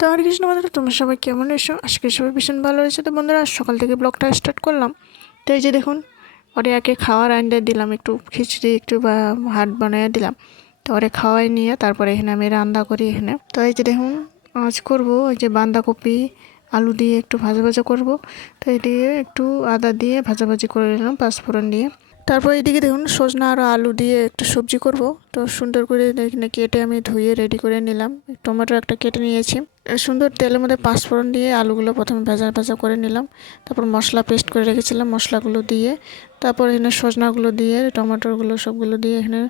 তো হরে কৃষ্ণ বন্ধুরা, তোমরা সবাই কেমন এসো? আজকে সবাই ভীষণ ভালো রয়েছে। তো বন্ধুরা, সকাল থেকে ব্লগটা স্টার্ট করলাম। তো এই যে দেখুন, ওরে একে খাওয়ার আইনটা দিলাম, একটু খিচড়ি একটু বা ভাত বানিয়ে দিলাম। তো ওরে খাওয়াই নিয়ে তারপরে এখানে আমি রান্না করি এখানে। তো এই যে দেখুন, আজ করবো ওই যে বাঁধাকপি আলু দিয়ে একটু ভাজা ভাজা করব। তো এই দিয়ে একটু আদা দিয়ে ভাজাভাজি করে নিলাম পাঁচফোড়ন দিয়ে। তারপর এদিকে দেখুন, সজনা আর আলু দিয়ে একটা সবজি করব। তো সুন্দর করে এখানে কেটে আমি ধুয়ে রেডি করে নিলাম। টমেটো একটা কেটে নিয়েছি। সুন্দর তেলের মধ্যে পাঁচফোড়ন দিয়ে আলুগুলো প্রথমে ভাজা ভাজা করে নিলাম। তারপর মশলা পেস্ট করে রেখেছিলাম, মশলাগুলো দিয়ে তারপর এখানে সজনাগুলো দিয়ে টমেটোগুলো সবগুলো দিয়ে এখানে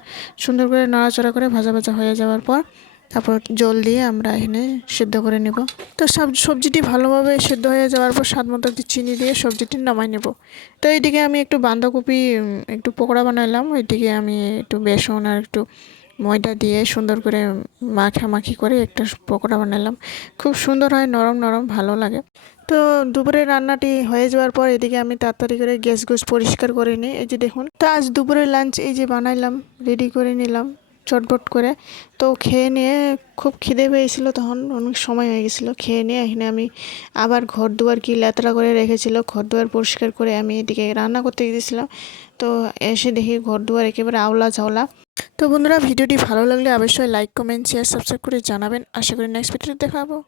সুন্দর করে নাড়াচাড়া করে ভাজা ভাজা হয়ে যাওয়ার পর তারপর জল দিয়ে আমরা এখানে সিদ্ধ করে নেব। তো সবজিটি ভালোভাবে সিদ্ধ হয়ে যাওয়ার পর স্বাদ মতো চিনি দিয়ে সবজিটি নামাই নেব। তো এইদিকে আমি একটু বাঁধাকপি একটু পকোড়া বানাইলাম। ওইদিকে আমি একটু বেসন আর একটু ময়দা দিয়ে সুন্দর করে মাখামাখি করে একটা পকোড়া বানালাম। খুব সুন্দর হয়, নরম নরম, ভালো লাগে। তো দুপুরে রান্নাটি হয়ে যাওয়ার পর এদিকে আমি তাড়াতাড়ি করে গ্যাস পরিষ্কার করে নিই। এই যে দেখুন, তো আজ দুপুরে লাঞ্চ এই যে বানাইলাম, রেডি করে নিলাম চটপট করে। তো খেয়ে নিয়ে খুব খিদে পেয়েছিল, তখন অনেক সময় হয়ে গেছিলো। খেয়ে নিয়ে এখানে আমি আবার ঘর দুয়ার কি লেতরা করে রেখেছিল, ঘর দুয়ার পরিষ্কার করে আমি এদিকে রান্না করতে গিয়েছিলাম। তো এসে দেখি ঘর দুয়ার একেবারে আওলা ঝাওলা। তো বন্ধুরা, ভিডিওটি ভালো লাগলে অবশ্যই লাইক কমেন্ট শেয়ার সাবস্ক্রাইব করে জানাবেন। আশা করি নেক্সট ভিডিওতে দেখাবো।